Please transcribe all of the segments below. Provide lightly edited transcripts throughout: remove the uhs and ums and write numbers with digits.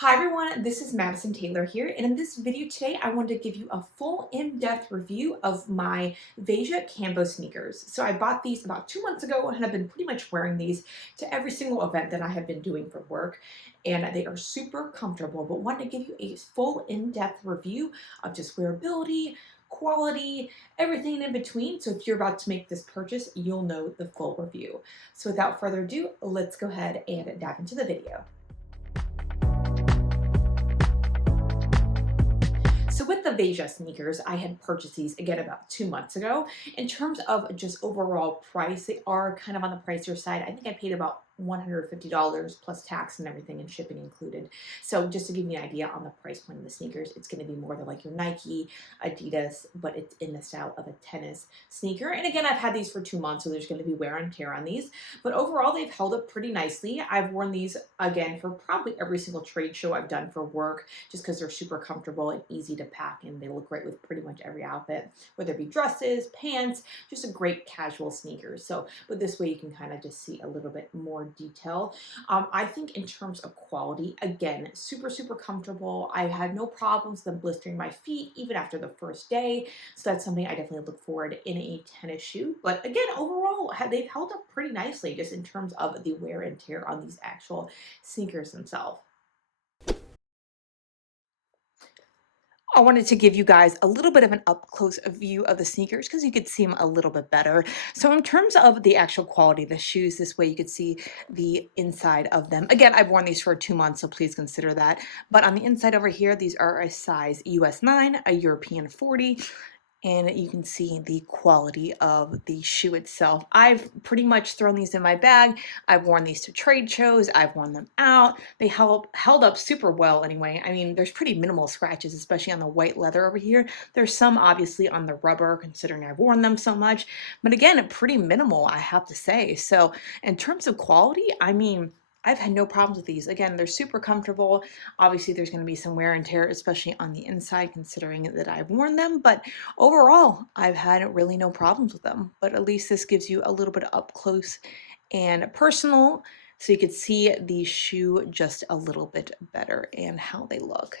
Hi everyone, this is Madison Taylor here, and in this video today, I wanted to give you a full in-depth review of my VEJA Campo sneakers. So I bought these about 2 months ago, and I've been pretty much wearing these to every single event that I have been doing for work, and they are super comfortable, but wanted to give you a full in-depth review of just wearability, quality, everything in between. So if you're about to make this purchase, you'll know the full review. So without further ado, let's go ahead and dive into the video. So with the VEJA sneakers, I had purchased these again about 2 months ago. In terms of just overall price, they are kind of on the pricier side. I think I paid about $150 plus tax and everything and shipping included. So just to give you an idea on the price point of the sneakers, it's going to be more than like your Nike, Adidas, but it's in the style of a tennis sneaker. And again, I've had these for 2 months, so there's going to be wear and tear on these. But overall, they've held up pretty nicely. I've worn these again for probably every single trade show I've done for work, just because they're super comfortable and easy to pack, and they look great with pretty much every outfit, whether it be dresses, pants, just a great casual sneakers. So, but this way you can kind of just see a little bit more detail. I think in terms of quality, again, super comfortable. I had no problems with them blistering my feet even after the first day. So that's something I definitely look forward in a tennis shoe. But again, overall, they've held up pretty nicely just in terms of the wear and tear on these actual sneakers themselves. I wanted to give you guys a little bit of an up close view of the sneakers because you could see them a little bit better. So in terms of the actual quality of the shoes, this way you could see the inside of them. Again, I've worn these for 2 months, so please consider that. But on the inside over here, these are a size US 9, a European 40, and you can see the quality of the shoe itself. I've pretty much thrown these in my bag. I've worn these to trade shows. I've worn them out. They held up super well anyway. I mean, there's pretty minimal scratches, especially on the white leather over here. There's some obviously on the rubber, considering I've worn them so much. But again, pretty minimal, I have to say. So in terms of quality, I mean, I've had no problems with these. Again, they're super comfortable. Obviously, there's going to be some wear and tear, especially on the inside, considering that I've worn them. But overall, I've had really no problems with them. But at least this gives you a little bit up close and personal, so you could see the shoe just a little bit better and how they look.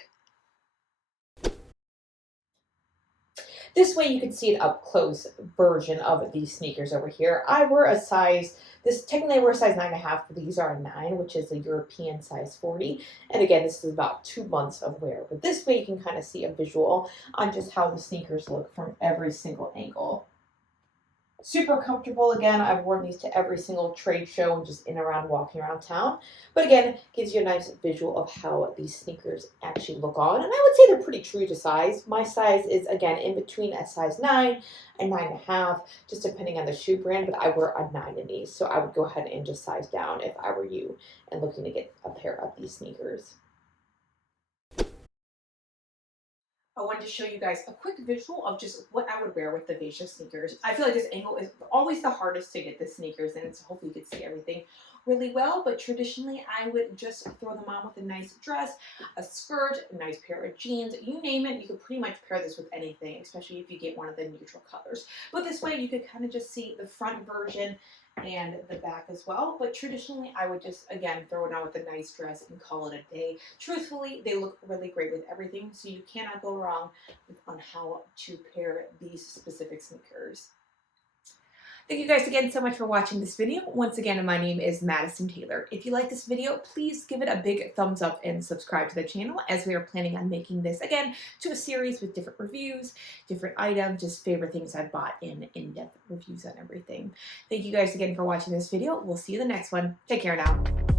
This way you can see an up close version of these sneakers over here. Technically I wear a size 9.5, but these are a 9, which is a European size 40. And again, this is about 2 months of wear. But this way you can kind of see a visual on just how the sneakers look from every single angle. Super comfortable. Again, I've worn these to every single trade show and just in and around walking around town. But again, gives you a nice visual of how these sneakers actually look on. And I would say they're pretty true to size. My size is, again, in between a size 9 and 9.5, just depending on the shoe brand. But I wear a 9 in these, so I would go ahead and just size down if I were you and looking to get a pair of these sneakers. I wanted to show you guys a quick visual of just what I would wear with the VEJA sneakers. I feel like this angle is always the hardest to get the sneakers in, so hopefully you can see everything really well. But traditionally, I would just throw them on with a nice dress, a skirt, a nice pair of jeans, you name it. You could pretty much pair this with anything, especially if you get one of the neutral colors. But this way you could kind of just see the front version and the back as well. But traditionally, I would just, again, throw it on with a nice dress and call it a day. Truthfully, they look really great with everything, so you cannot go wrong on how to pair these specific sneakers. Thank you guys again so much for watching this video. Once again, my name is Madison Taylor. If you like this video, please give it a big thumbs up and subscribe to the channel, as we are planning on making this again to a series with different reviews, different items, just favorite things I've bought in-depth reviews on everything. Thank you guys again for watching this video. We'll see you in the next one. Take care now.